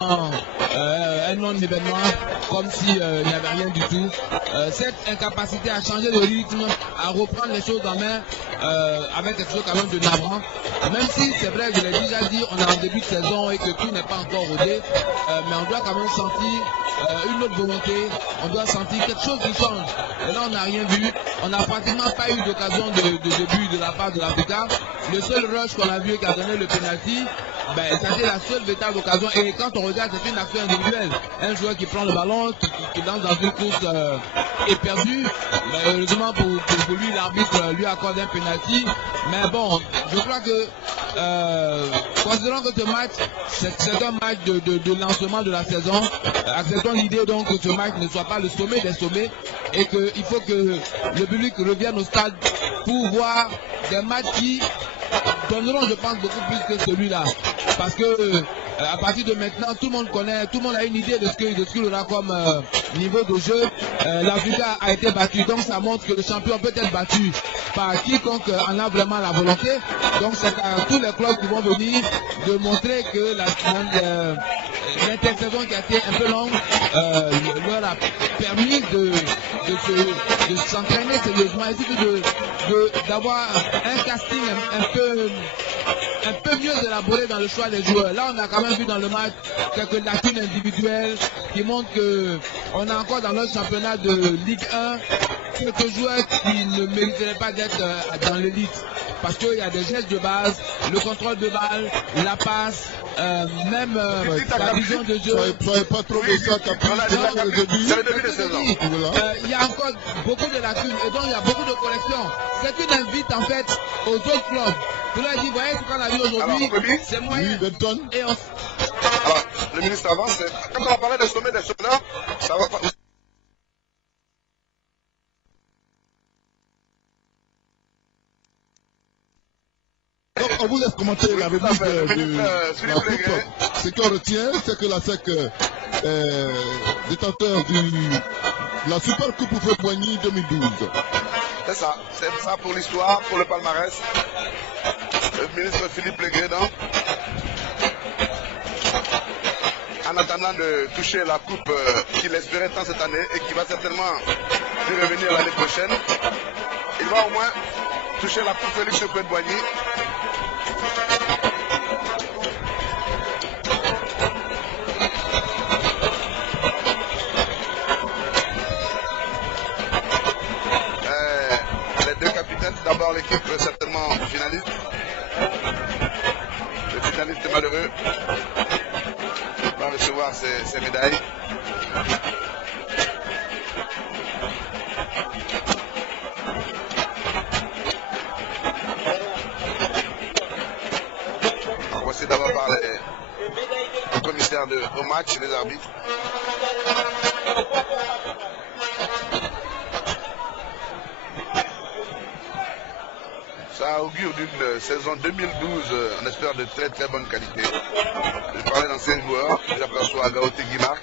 un non-événement, comme si il n'y avait rien du tout. Cette incapacité à changer de rythme, à reprendre les choses en main, avec quelque chose quand même de navrant. Même si c'est vrai, je l'ai déjà dit, on est en début de saison et que tout n'est pas encore rodé, mais on doit quand même sentir une autre volonté, on doit sentir quelque chose qui change. Et là, on n'a rien vu. On n'a pratiquement pas eu d'occasion de but de la part de l'Africa. Le seul rush qu'on a vu qui a donné le penalty, ben, c'était la seule véritable occasion. Et quand on regarde, c'est une action individuelle. Un joueur qui prend le ballon, qui lance dans une course éperdue. Ben, heureusement pour lui, l'arbitre lui accorde un penalty. Mais bon, je crois que considérant que ce match, c'est un match de lancement de la saison, acceptons l'idée donc que ce match ne soit pas le sommet des sommets et qu'il faut que le public revienne au stade pour voir des matchs qui donneront, je pense, beaucoup plus que celui-là. Parce que à partir de maintenant, tout le monde connaît, tout le monde a une idée de ce qu'il aura comme niveau de jeu. L'Africa a été battu, donc ça montre que le champion peut être battu par quiconque en a vraiment la volonté. Donc c'est à tous les clubs qui vont venir de montrer que l'intersaison qui a été un peu longue leur a permis de s'entraîner sérieusement et surtout d'avoir un casting un peu mieux élaboré dans le choix des joueurs. Là, on a quand même vu dans le match quelques lacunes individuelles qui montrent qu'on a encore dans notre championnat de Ligue 1 quelques joueurs qui ne mériteraient pas d'être dans l'élite. Parce qu'il y a des gestes de base, le contrôle de balle, la passe, même la vision de jeu. Soyez pas trop de ça, il y a encore beaucoup de lacunes et donc il y a beaucoup de corrections. C'est une invite en fait aux autres clubs. Vous leur dites, voyez ce qu'on a vu aujourd'hui, c'est moyen. Et on... Alors, le ministre avance. Quand on a parlé des sommets des championnats, ça va pas. Donc, on vous laisse commenter la remise de la coupe. Ce qu'on retient, c'est que la SEC détenteur de la Super Coupe Houphouët-Boigny 2012. C'est ça pour l'histoire, pour le palmarès. Le ministre Philippe Legrédan, en attendant de toucher la coupe qu'il espérait tant cette année et qui va certainement lui revenir l'année prochaine, il va au moins toucher la coupe Félix Houphouët-Boigny. D'abord l'équipe certainement finaliste. Le finaliste malheureux va recevoir ses médailles. Alors, voici d'abord par le commissaire au match et les arbitres. Ça augure d'une saison 2012, on espère de très très bonne qualité. Je parlais d'anciens joueurs, j'aperçois Agaoté Guimarc,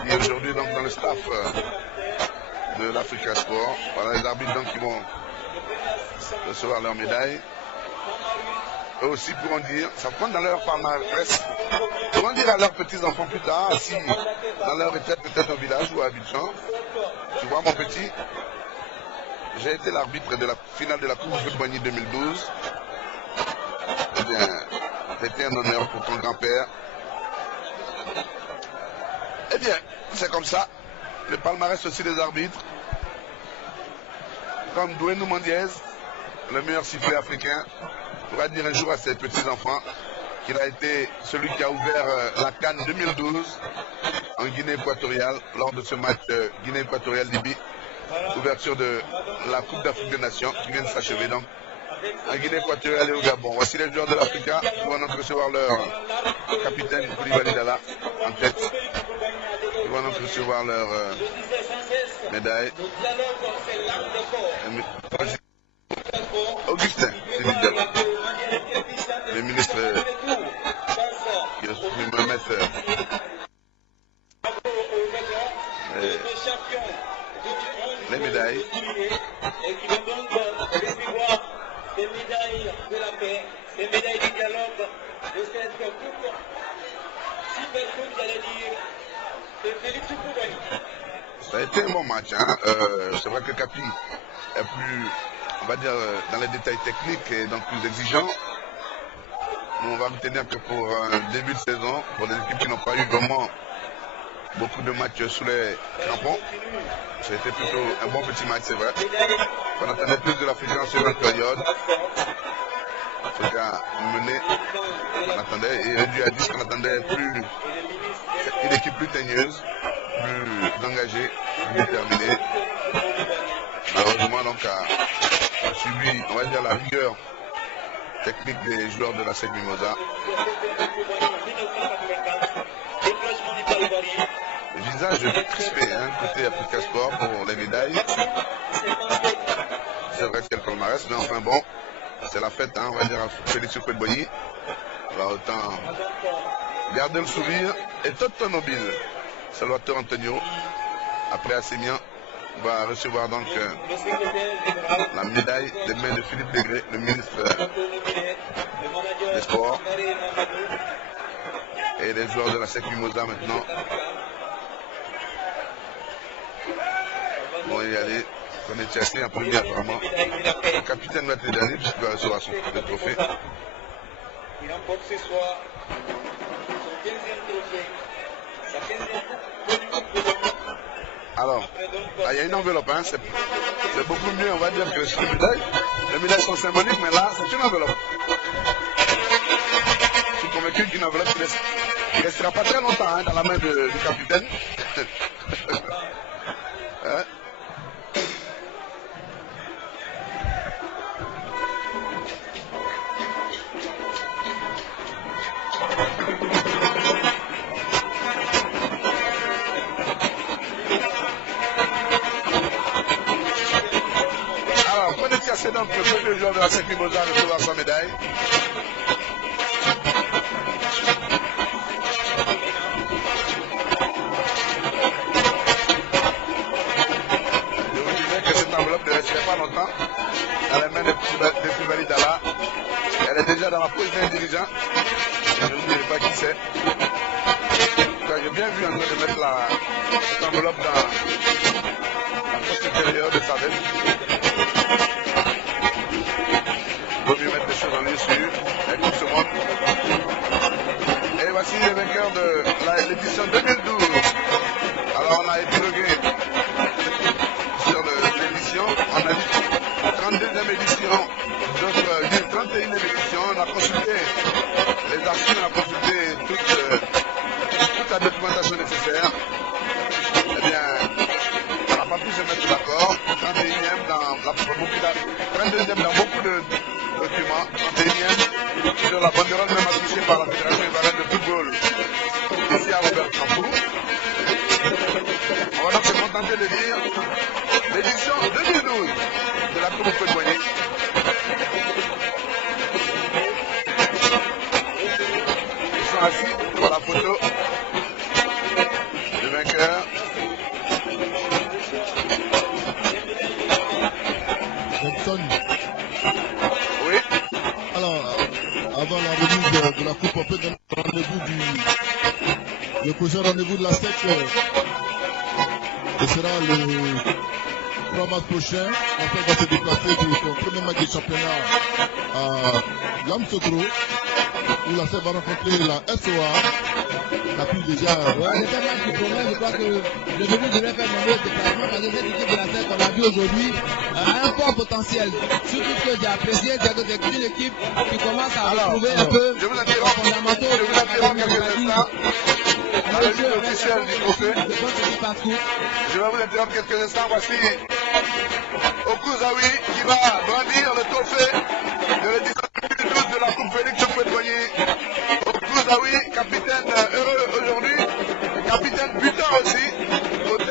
qui est aujourd'hui donc dans le staff de l'Africa Sport. Voilà les arbitres donc qui vont recevoir leur médaille. Eux aussi pourront dire, ça prend dans leur palmarès, pourront dire à leurs petits-enfants plus tard, si dans leur retraite peut-être au village ou à Abidjan, tu vois mon petit, j'ai été l'arbitre de la finale de la Coupe Houphouët-Boigny 2012. Eh bien, c'était un honneur pour ton grand-père. Eh bien, c'est comme ça. Le palmarès aussi des arbitres. Comme Douenou Mendiez, le meilleur sifflet africain, pourra dire un jour à ses petits-enfants qu'il a été celui qui a ouvert la CAN 2012 en Guinée équatoriale lors de ce match Guinée équatoriale-Libye. Ouverture de la Coupe d'Afrique des Nations qui vient de s'achever donc en Guinée équatoriale et au Gabon. Voici les joueurs de l'Africa qui vont donc recevoir leur capitaine Koulibaly Dalla en tête. Ils vont donc recevoir leur médaille. Augustin, le ministre qui me mettre les médailles. Et qui vont donc recevoir des médailles de la paix, des médailles du dialogue de cette coupe Ça a été un bon match. Hein. C'est vrai que Capi est plus, on va dire, dans les détails techniques et donc plus exigeant. Nous, on va retenir que pour un début de saison, pour les équipes qui n'ont pas eu vraiment beaucoup de matchs sous les crampons, c'était plutôt un bon petit match, c'est vrai. On attendait plus de la fusion sur une période. En tout cas, mené, on attendait, et Dieu a dit qu'on attendait plus une équipe plus teigneuse, plus engagée, plus déterminée. Malheureusement, donc, a subi, on va dire, la rigueur technique des joueurs de la SEC Mimosa. Le visage crispé, hein, côté Africa Sport pour les médailles. C'est vrai que c'est le palmarès, mais enfin bon, c'est la fête, hein, on va dire, à Félix Houphouët-Boigny. On va autant garder le sourire. Et Toto Nobile, Salvatore Antonio, après Assémian, va recevoir donc la médaille des mains de Philippe Degré, le ministre des Sports. Et les joueurs de la SEC Mimosa maintenant vont y aller. On est chassé en premier apparemment. Le capitaine va être dernier puisqu'il va recevoir son trophée. Il remporte ce soir son 15e trophée, sa 15e coupe. Alors, il y a une enveloppe, hein, c'est beaucoup mieux, on va dire, que sur les médailles. Les médailles sont symboliques, mais là, c'est une enveloppe. Je suis convaincu qu'une enveloppe qui ne restera pas très longtemps, hein, dans la main du capitaine. Hein? C'est donc le premier joueur de la SEC Mimosa à recevoir sa médaille. Je vous disais que cette enveloppe ne resterait pas longtemps dans les mains de Fibali Dalla. Elle est déjà dans la pose d'un dirigeant. Je ne vous dirai pas qui c'est. J'ai bien vu en train de mettre cette enveloppe dans la poche supérieure de sa veste. Il vaut mieux mettre les choses en lieu sûr, elle coupe ce monde. Et voici les vainqueurs de l'édition 2012. Alors on a épilogué sur l'édition, on a dit 32e édition, donc 31e édition, on a consulté les archives, on a consulté toute la documentation nécessaire. Eh bien, on n'a pas pu se mettre d'accord, 32e dans beaucoup de documents, 31e sur la banderole même affichée par la Fédération ivoirienne de football ici à Robert Campou. On va donc se contenter de dire l'édition 2012 de la Coupe Houphouët-Boigny. Ils sont assis pour la photo du vainqueur. Johnson. Oui. Alors, avant la remise de la coupe, on peut donner rendez-vous le prochain rendez-vous de la SEC. Ce sera le 3 mars prochain. La SEC va se déplacer pour son premier match de championnat à Lamsogro, où la SEC va rencontrer la SOA. La plus déjà. Ouais, je crois que le début devrait faire un autre déplacement parce que cette équipe de la SEC, on l'a vu aujourd'hui, a un fort potentiel. Surtout ce que j'ai apprécié, c'est que c'est une équipe qui commence à retrouver un peu Je vous les interromps fondamentaux quelques instants. Dans le jeu officiel du trophée. Je vais vous interrompre quelques instants. Voici Okuzawi qui va brandir le trophée de l'édition 2012 de la Coupe Félix Houphouët-Boigny. Okuzawi, capitaine heureux aujourd'hui, capitaine buteur aussi,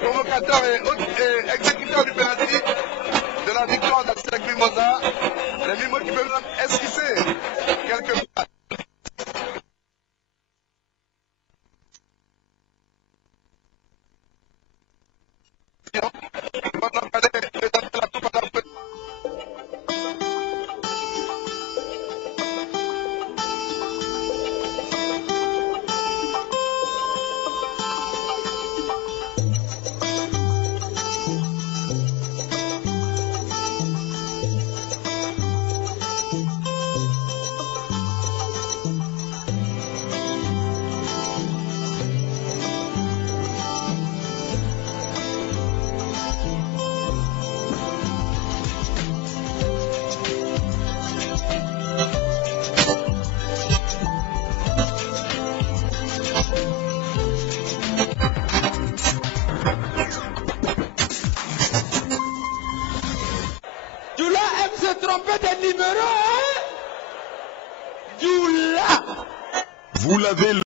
provocateur et exécuteur du penalty de la victoire de la SEC Mimosa. Les Mimos qui peuvent esquisser quelque part. numéro 1, Djoula. Vous l'avez